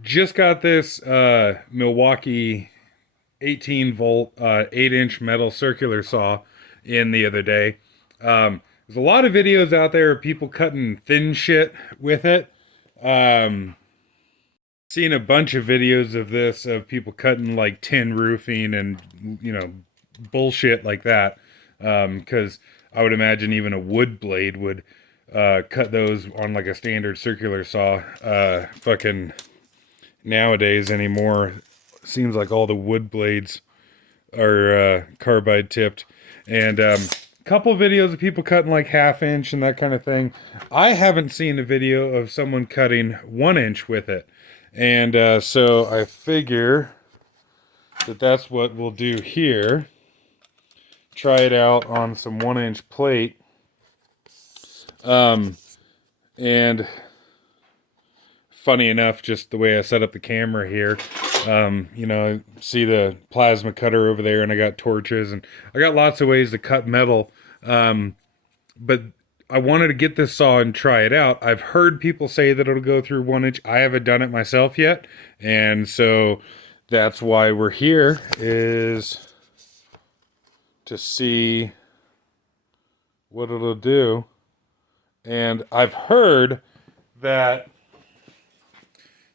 Just got this Milwaukee 18 volt 8-inch metal circular saw in the other day. There's a lot of videos out there of people cutting thin shit with it. Um, Seen a bunch of videos of this of people cutting like tin roofing and bullshit like that. Because I would imagine even a wood blade would cut those on like a standard circular saw. Fucking nowadays anymore, seems like all the wood blades are carbide tipped, and a couple videos of people cutting like half-inch and that kind of thing. I haven't seen a video of someone cutting 1 inch with it, and so I figure that that's what we'll do here. Try it out on some 1 inch plate, um, and funny enough, just the way I set up the camera here, see the plasma cutter over there, and I got torches, and I got lots of ways to cut metal. But I wanted to get this saw and try it out. I've heard people say that it'll go through 1 inch. I haven't done it myself yet, and so that's why we're here, is to see what it'll do. And I've heard that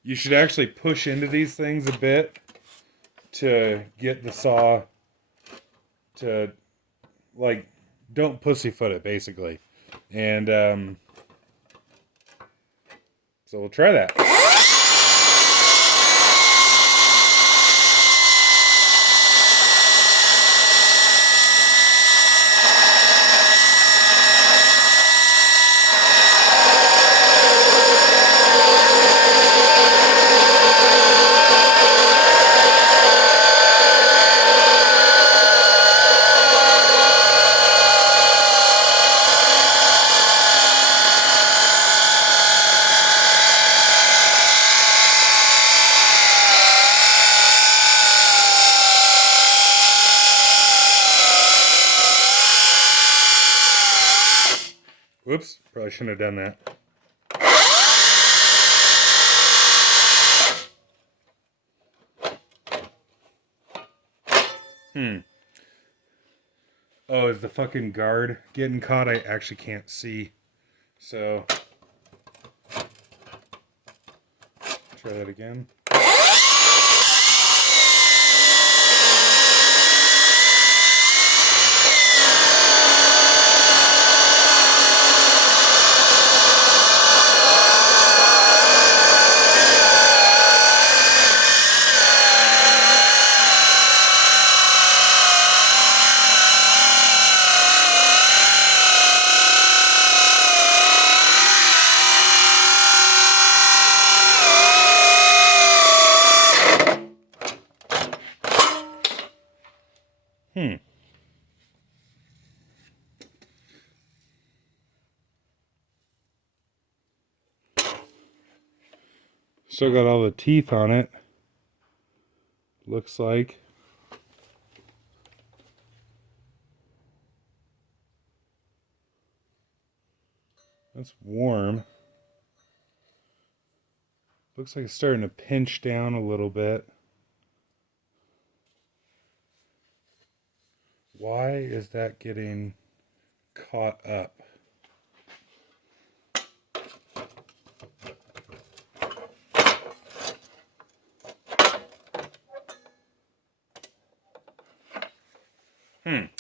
you should actually push into these things a bit to get the saw to, like, don't pussyfoot it, basically. And so we'll try that. Whoops, probably shouldn't have done that. Oh, is the fucking guard getting caught? I actually can't see. So, try that again. Still got all the teeth on it. Looks like. That's warm. Looks like it's starting to pinch down a little bit. Why is that getting caught up?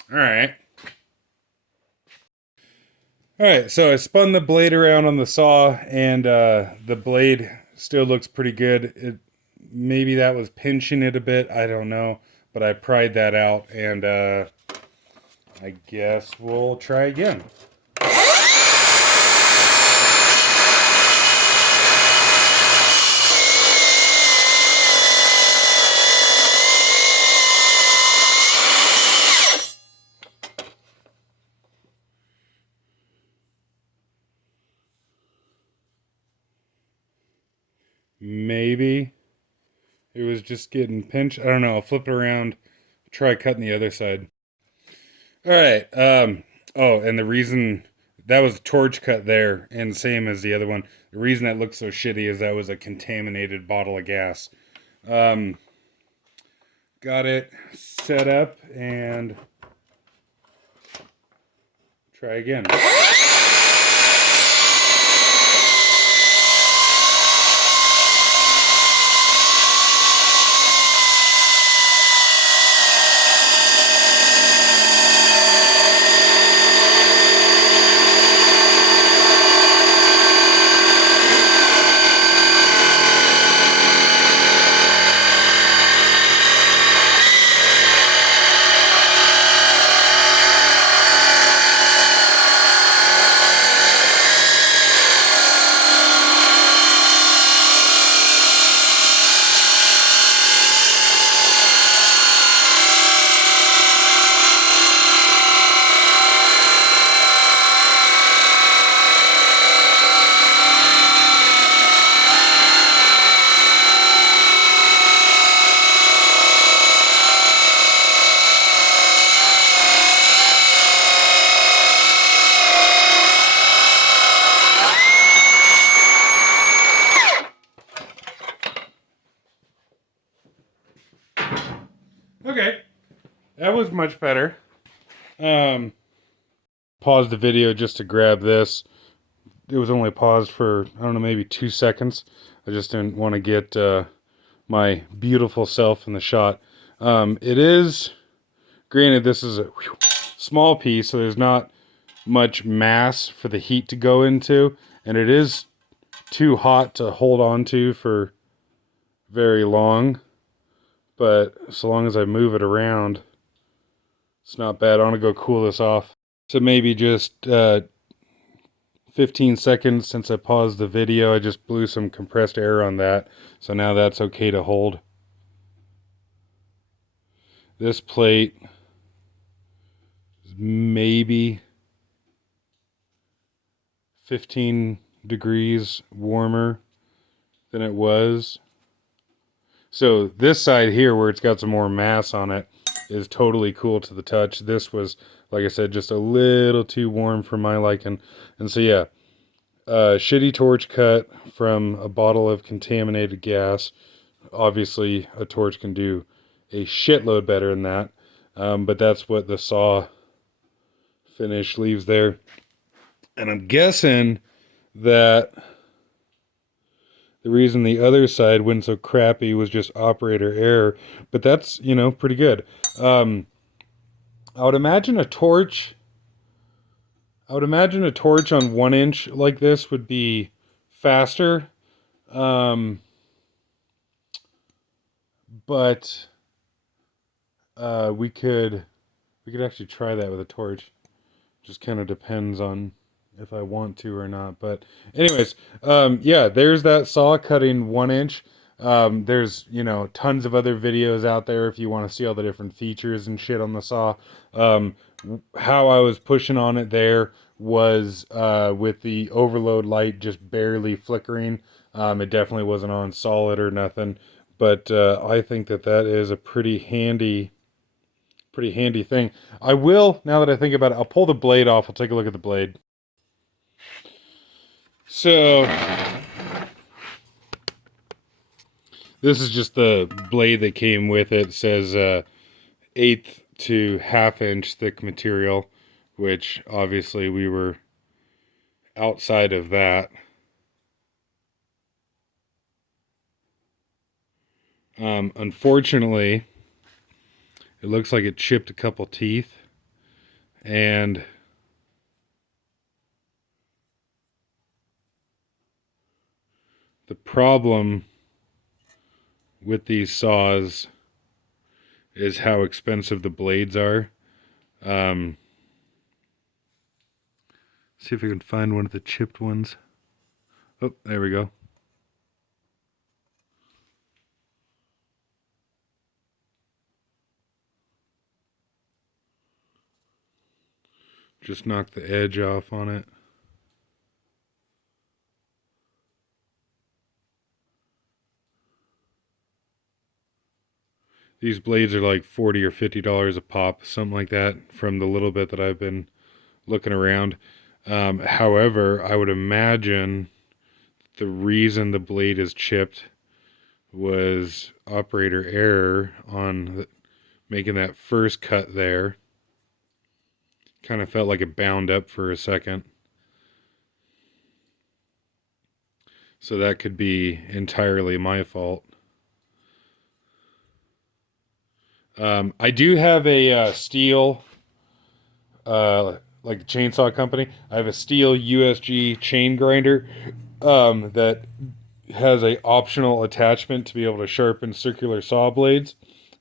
Alright. Alright, so I spun the blade around on the saw, and the blade still looks pretty good. Maybe that was pinching it a bit, I don't know. But I pried that out, and I guess we'll try again. Maybe it was just getting pinched. I don't know. I'll flip it around, try cutting the other side. All right. Oh, and the reason that was torch cut there, and same as the other one. The reason that looks so shitty is that was a contaminated bottle of gas. Um, got it set up and try again. Okay, that was much better. Pause the video just to grab this. It was only paused for, I don't know, maybe 2 seconds. I just didn't want to get my beautiful self in the shot. It is, granted, this is a small piece, so there's not much mass for the heat to go into, and it is too hot to hold on to for very long. But so long as I move it around, it's not bad. I want to go cool this off. So maybe just 15 seconds since I paused the video. I just blew some compressed air on that. So now that's okay to hold. This plate is maybe 15 degrees warmer than it was. So this side here where it's got some more mass on it is totally cool to the touch. This was, like I said, just a little too warm for my liking. And so yeah, shitty torch cut from a bottle of contaminated gas. Obviously a torch can do a shitload better than that. But that's what the saw finish leaves there. And I'm guessing that the reason the other side went so crappy was just operator error, but that's, you know, pretty good. I would imagine a torch on 1 inch like this would be faster. But we could actually try that with a torch. Just kind of depends on if I want to or not. But anyways, yeah, there's that saw cutting 1 inch. There's, you know, tons of other videos out there if you want to see all the different features and shit on the saw. How I was pushing on it there was with the overload light just barely flickering. It definitely wasn't on solid or nothing. But I think that is a pretty handy thing. I will, now that I think about it, I'll pull the blade off. I'll take a look at the blade. So this is just the blade that came with it. It says 1/8 to 1/2 inch thick material, which obviously we were outside of that. Unfortunately, it looks like it chipped a couple teeth, and the problem with these saws is how expensive the blades are. See if we can find one of the chipped ones. Oh, there we go. Just knock the edge off on it. These blades are like $40 or $50 a pop, something like that, from the little bit that I've been looking around. However, I would imagine the reason the blade is chipped was operator error on making that first cut there. Kind of felt like it bound up for a second. So that could be entirely my fault. I do have a steel, like the chainsaw company. I have a steel USG chain grinder that has a optional attachment to be able to sharpen circular saw blades,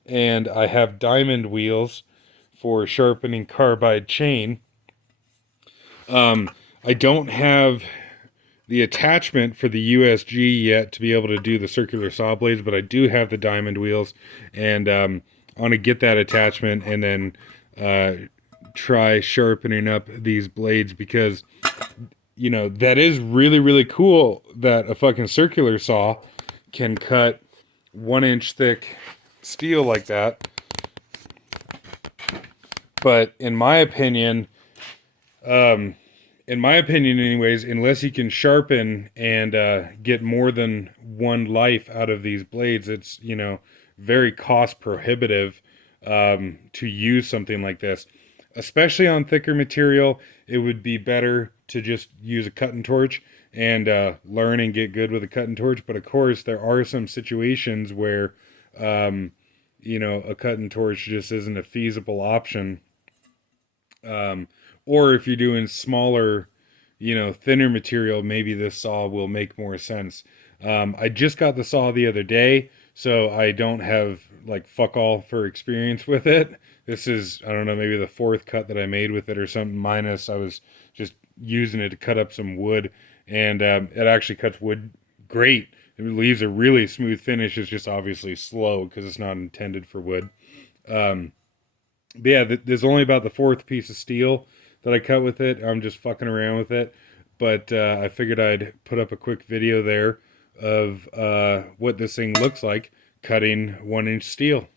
and I have diamond wheels for sharpening carbide chain. I don't have the attachment for the USG yet to be able to do the circular saw blades, but I do have the diamond wheels, and I want to get that attachment and then try sharpening up these blades, because you know that is really really cool that a fucking circular saw can cut 1 inch thick steel like that. But in my opinion anyways, unless you can sharpen and get more than one life out of these blades, it's, you know, very cost prohibitive to use something like this. Especially on thicker material, it would be better to just use a cutting torch and learn and get good with a cutting torch. But of course, there are some situations where, you know, a cutting torch just isn't a feasible option. Um, or if you're doing smaller, you know, thinner material, maybe this saw will make more sense. I just got the saw the other day, so I don't have like fuck all for experience with it. This is, I don't know, maybe the fourth cut that I made with it or something, minus I was just using it to cut up some wood, and it actually cuts wood great. It leaves a really smooth finish. It's just obviously slow because it's not intended for wood. Um, but yeah, there's only about the fourth piece of steel that I cut with it. I'm just fucking around with it. But I figured I'd put up a quick video there of what this thing looks like cutting 1 inch steel.